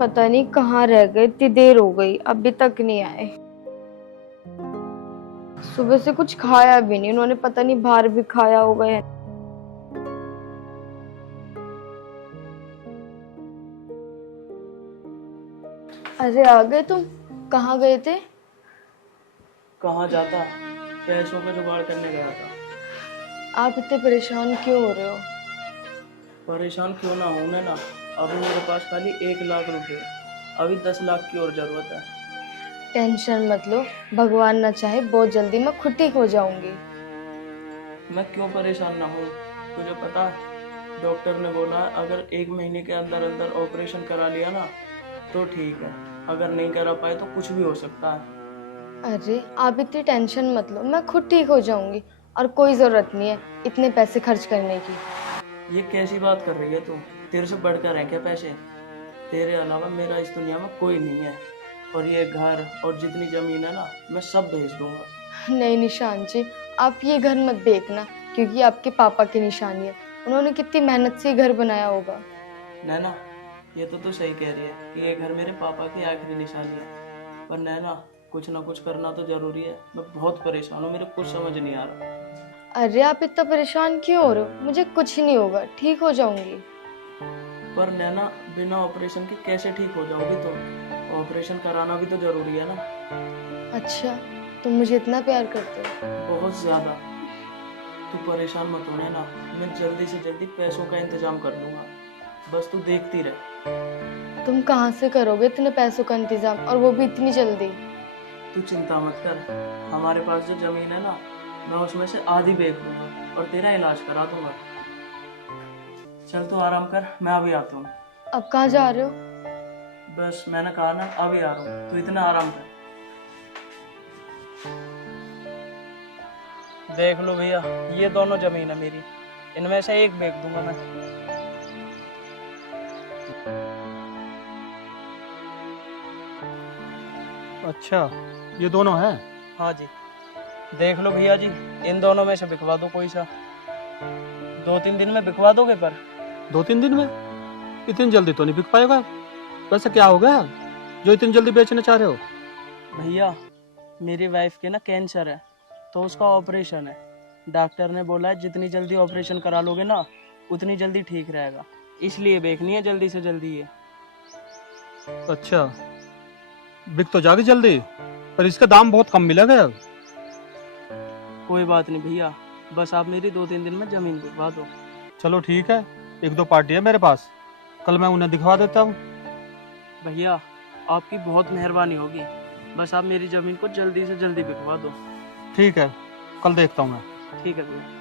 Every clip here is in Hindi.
पता नहीं कहाँ रह गए, इतनी देर हो गई अभी तक नहीं आए। सुबह से कुछ खाया भी नहीं उन्होंने, पता नहीं बाहर भी खाया होगा या। अरे आ गए तुम, कहाँ गए थे? कहाँ जाता, पैसों का जुगाड़ करने गया था। आप इतने परेशान क्यों हो रहे हो? परेशान क्यों ना हूँ मैं ना। अभी मेरे पास खाली 1 लाख रुपए, अभी 10 लाख की और जरूरत है। टेंशन मत लो, भगवान ना चाहे बहुत जल्दी मैं खुद ठीक हो जाऊंगी। मैं क्यों परेशान ना हूँ, तुझे पता है डॉक्टर ने बोला है अगर 1 महीने के अंदर अंदर ऑपरेशन करा लिया ना तो ठीक है, अगर नहीं करा पाए तो कुछ भी हो सकता है। अरे आप इतनी टेंशन मत लो, मैं खुद ठीक हो जाऊंगी और कोई जरूरत नहीं है इतने पैसे खर्च करने की। ये कैसी बात कर रही है तू, तेरे से बढ़कर है क्या पैसे? तेरे अलावा मेरा इस दुनिया में कोई नहीं है, और ये घर और जितनी जमीन है ना मैं सब भेज दूंगा। नहीं निशान जी, आप ये घर मत बेचना, क्योंकि आपके पापा की निशानी है। उन्होंने कितनी मेहनत से ये घर बनाया होगा। नैना, ये तो तू सही कह रही है कि ये घर मेरे पापा की आखिरी निशानी है, पर नैना कुछ ना कुछ करना तो जरूरी है। मैं बहुत परेशान हूँ, मेरे कुछ समझ नहीं आ रहा। अरे आप इतना परेशान क्यों हो रहे हो? मुझे कुछ नहीं होगा, ठीक हो जाऊंगी। पर नैना, बिना ऑपरेशन के कैसे ठीक हो जाओगी तुम? ऑपरेशन कराना भी तो जरूरी है ना। अच्छा, तुम मुझे इतना प्यार करते हो? बहुत ज्यादा। तू परेशान मत हो नैना, मैं जल्दी से जल्दी पैसों का इंतजाम कर दूंगा, बस तू देखती रह। तुम कहाँ से करोगे इतने पैसों का इंतजाम, और वो भी इतनी जल्दी? तू चिंता मत कर, हमारे पास जो जमीन है ना मैं उसमें से आधी बेच दूंगा और तेरा इलाज करा दूंगा। चल तू आराम कर, मैं अभी आता हूँ। अब कहाँ जा रहे हो? बस मैंने कहा ना अभी आ रहा हूँ, तू इतना आराम कर। देख लो भैया, ये दोनों जमीन है मेरी, इनमें से एक बेच दूंगा मैं। अच्छा, ये दोनों हैं? हाँ जी, देख लो भैया जी, इन दोनों में से बिकवा दो कोई सा। 2-3 दिन में बिकवा दोगे? पर 2-3 दिन में? इतनी जल्दी तो नहीं बिक पाएगा। वैसे क्या हो गया जो इतनी जल्दी बेचना चाह रहे हो? भैया, मेरी वाइफ के ना कैंसर है, तो उसका ऑपरेशन है। डॉक्टर ने बोला है जितनी जल्दी ऑपरेशन करा लोगे ना उतनी जल्दी ठीक रहेगा, इसलिए देखनी है जल्दी से जल्दी ये। अच्छा, बिक तो जाएगी जल्दी, पर इसका दाम बहुत कम मिलेगा। कोई बात नहीं भैया, बस आप मेरी 2-3 दिन में जमीन बिकवा दो। चलो ठीक है, 1-2 पार्टी है मेरे पास, कल मैं उन्हें दिखवा देता हूँ। भैया, आपकी बहुत मेहरबानी होगी, बस आप मेरी जमीन को जल्दी से जल्दी बिकवा दो। ठीक है, कल देखता हूँ मैं। ठीक है भैया।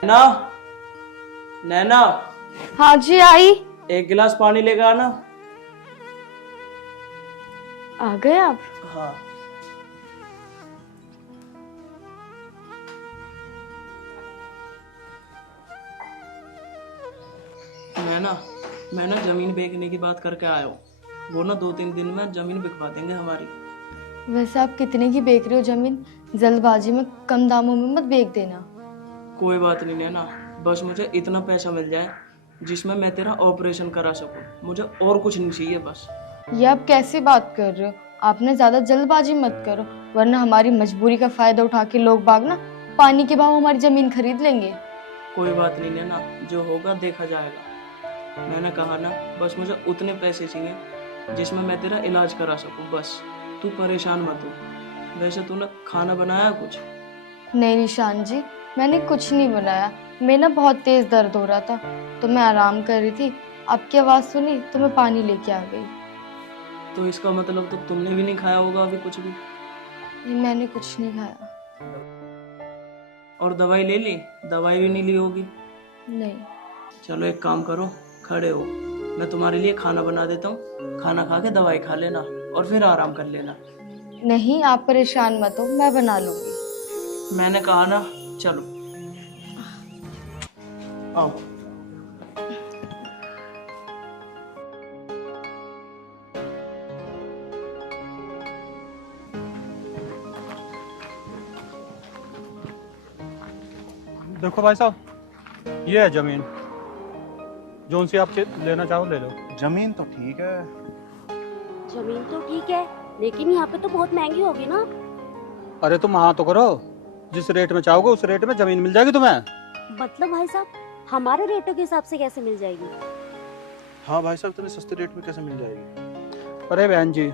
नैना, नैना, हाँ जी आई। एक गिलास पानी लेकर आना। आ गए आप? हाँ। मैं ना जमीन बेचने की बात करके आया हूँ, वो ना 2-3 दिन में जमीन बिकवा देंगे हमारी। वैसे आप कितने की बेच रहे हो जमीन? जल्दबाजी में कम दामों में मत बेच देना। कोई बात नहीं नैना, बस मुझे इतना पैसा मिल जाए जिसमें मैं तेरा ऑपरेशन करा सकूं, मुझे और कुछ नहीं चाहिए बस। ये आप कैसी बात कर रहे हो? आपने ज्यादा जल्दबाजी मत करो, वरना हमारी मजबूरी का फायदा उठा के लोग बाग ना पानी के भाव हमारी जमीन खरीद लेंगे। कोई बात नहीं नैना, जो होगा देखा जाएगा। मैंने कहा ना, बस मुझे उतने पैसे चाहिए जिसमें मैं तेरा इलाज करा सकूं, बस तू परेशान मत हो। वैसे तूने खाना बनाया कुछ? नहीं निशान जी, मैंने कुछ नहीं बनाया। मेरा ना बहुत तेज दर्द हो रहा था, तो मैं आराम कर रही थी। आपकी आवाज सुनी तो मैं पानी लेके आ गई। तो इसका मतलब तो तुमने भी नहीं खाया होगा अभी कुछ भी? नहीं, मैंने कुछ नहीं खाया। और दवाई ले ली? दवाई भी नहीं ली होगी। नहीं। चलो एक काम करो, खड़े हो, मैं तुम्हारे लिए खाना बना देता हूँ, खाना खा के दवाई खा लेना और फिर आराम कर लेना। नहीं, आप परेशान मत हो, मैं बना लूंगी। मैंने कहा ना, चलो आओ। देखो भाई साहब, ये है जमीन, जो उनसे आप लेना चाहो ले लो। जमीन तो ठीक है। जमीन तो ठीक है, लेकिन यहाँ पे तो बहुत महंगी होगी ना। अरे तुम हाँ तो करो, जिस रेट में चाहोगे उस रेट में जमीन मिल जाएगी तुम्हें। मतलब भाई साहब हमारे रेटों के हिसाब से कैसे मिल जाएगी? हाँ भाई साहब, तुम्हें सस्ते रेट में कैसे मिल जाएगी? अरे बहन जी,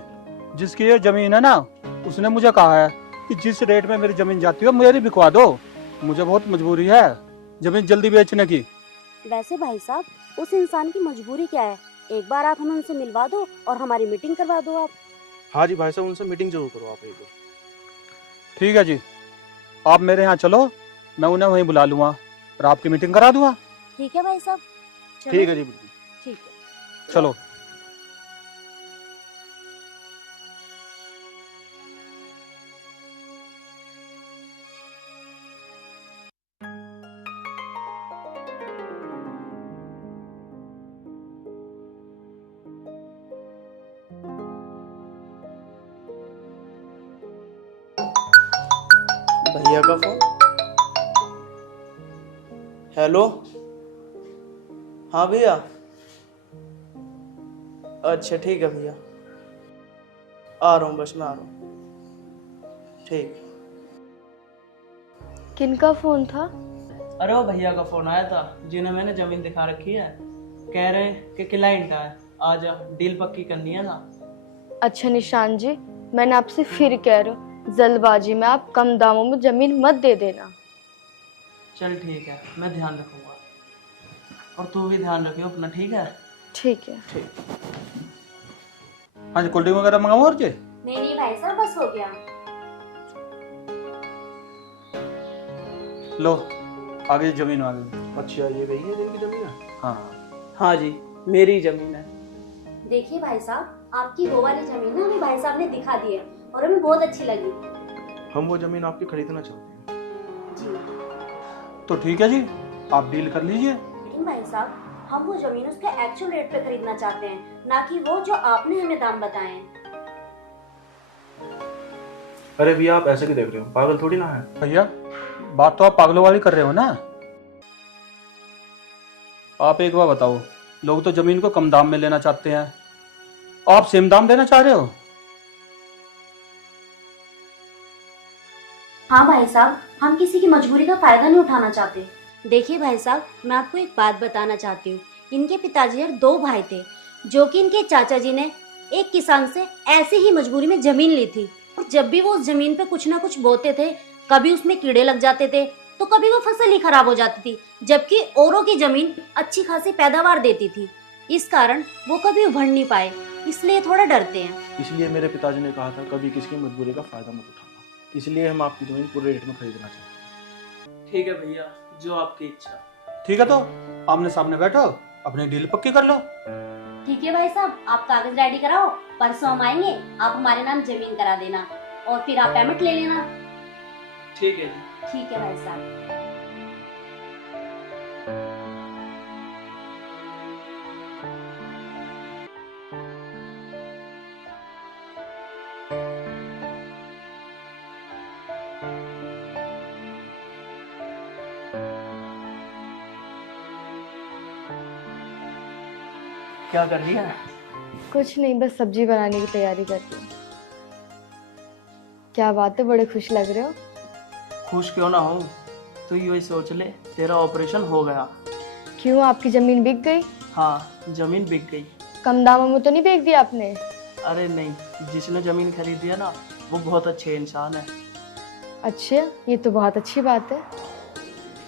जिसकी ये जमीन है ना, उसने मुझे कहा है कि जिस रेट में मेरी जमीन जाती है मुझे बिकवा दो। मुझे बहुत मजबूरी है जमीन जल्दी बेचने की। वैसे भाई साहब उस इंसान की मजबूरी क्या है? एक बार आप हमें उनसे मिलवा दो और हमारी मीटिंग करवा दो आप। हाँ जी भाई साहब, उनसे मीटिंग जरूर करो आप एक बार। ठीक है जी, आप मेरे यहाँ चलो, मैं उन्हें वहीं बुला लूँगा और आपकी मीटिंग करा दूंगा। ठीक है भाई साहब, चलो। ठीक है जी, बिल्कुल। ठीक है। चलो। भैया का फोन। हेलो, हाँ भैया। अच्छा ठीक है भैया, आ रहा हूँ, बस मैं आ रहा हूँ। ठीक। किनका फ़ोन था? अरे वो भैया का फोन आया था जिन्हें मैंने जमीन दिखा रखी है। कह रहे कि क्लाइंट है, आज डील पक्की करनी है ना। अच्छा निशान जी, मैंने आपसे फिर कह रहा हूँ, जल्दबाजी में आप कम दामों में ज़मीन मत दे देना। चल ठीक है, मैं ध्यान रखूंगा, और तू भी ध्यान रखियो अपना, ठीक है? ठीक है। ठीक। हाँ जी, कोल्ड ड्रिंक वगैरह मंगाओ और जी। नहीं भाई साहब, बस हो गया। लो, आगे जमीन आ गई। अच्छा, ये वही है जिनकी जमीन है? हाँ हाँ जी, मेरी जमीन है। देखिए भाई साहब, आपकी वो वाली जमीन ना हमें भाई साहब ने दिखा दी है और हमें बहुत अच्छी लगी। हम वो जमीन आपकी खरीदना चाहते हैं। जी। तो ठीक है जी, आप डील कर लीजिए। लेकिन भाई साहब हम वो जमीन उसके एक्चुअल रेट पे खरीदना चाहते हैं, ना कि वो जो आपने हमें दाम बताए हैं। अरे भैया, आप ऐसे क्यों देख रहे हो? पागल थोड़ी ना है। भैया, बात तो आप पागलों वाली कर रहे हो ना। आप एक बार बताओ, लोग तो जमीन को कम दाम में लेना चाहते हैं, आप सेम दाम देना चाह रहे हो? हाँ भाई साहब, हम किसी की मजबूरी का फायदा नहीं उठाना चाहते। देखिए भाई साहब, मैं आपको एक बात बताना चाहती हूँ। इनके पिताजी और 2 भाई थे, जो कि इनके चाचा जी ने एक किसान से ऐसे ही मजबूरी में जमीन ली थी। और जब भी वो उस जमीन पे कुछ ना कुछ बोते थे, कभी उसमें कीड़े लग जाते थे, तो कभी वो फसल ही खराब हो जाती थी, जबकि औरों की जमीन अच्छी खासी पैदावार देती थी। इस कारण वो कभी उभर नहीं पाए, इसलिए थोड़ा डरते हैं। इसलिए मेरे पिताजी ने कहा था कभी किसी की मजबूरी का फायदा मत उठाना। इसलिए हम आपकी जमीन पूरे रेट में खरीदना चाहते हैं। ठीक है भैया, जो आपकी इच्छा। ठीक है, तो आमने सामने बैठो, अपनी डील पक्की कर लो। ठीक है भाई साहब, आप कागज रेडी कराओ, परसों हम आएंगे, आप हमारे नाम जमीन करा देना और फिर आप पेमेंट ले लेना। ठीक है जी। ठीक है भाई साहब। क्या कर रही है? कुछ नहीं, बस सब्जी बनाने की तैयारी कर रही हूँ। क्या बात है, बड़े खुश लग रहे हो। खुश क्यों ना हो, तू यही सोच ले, तेरा ऑपरेशन हो गया। क्यों, आपकी ज़मीन बिक गई? हाँ, जमीन बिक गई। कम दामों में तो नहीं बेच दिया आपने? अरे नहीं, जिसने जमीन खरीदी है ना, वो बहुत अच्छे इंसान है। अच्छा, ये तो बहुत अच्छी बात है।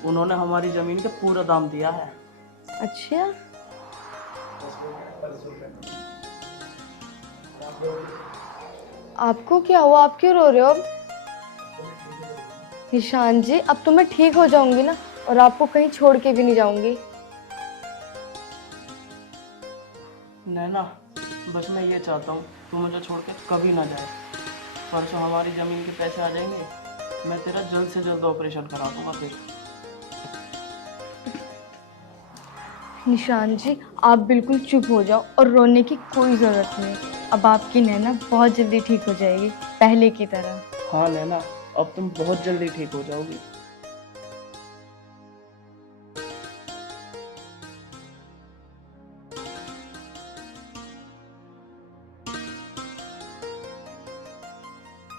उन्होंने हमारी जमीन का पूरा दाम दिया है। अच्छा, आपको क्या हुआ, आप क्यों रो रहे हो अब? निशान जी, अब तो मैं ठीक हो जाऊंगी ना, और आपको कहीं छोड़ के भी नहीं जाऊंगी। नैना, बस मैं ये चाहता हूँ तू मुझे छोड़ के कभी ना जाए। परसों हमारी ज़मीन के पैसे आ जाएंगे, मैं तेरा जल्द से जल्द ऑपरेशन करा दूंगा फिर। निशान जी, आप बिल्कुल चुप हो जाओ और रोने की कोई ज़रूरत नहीं। अब आपकी नैना बहुत जल्दी ठीक हो जाएगी, पहले की तरह। हाँ नैना, अब तुम बहुत जल्दी ठीक हो जाओगी।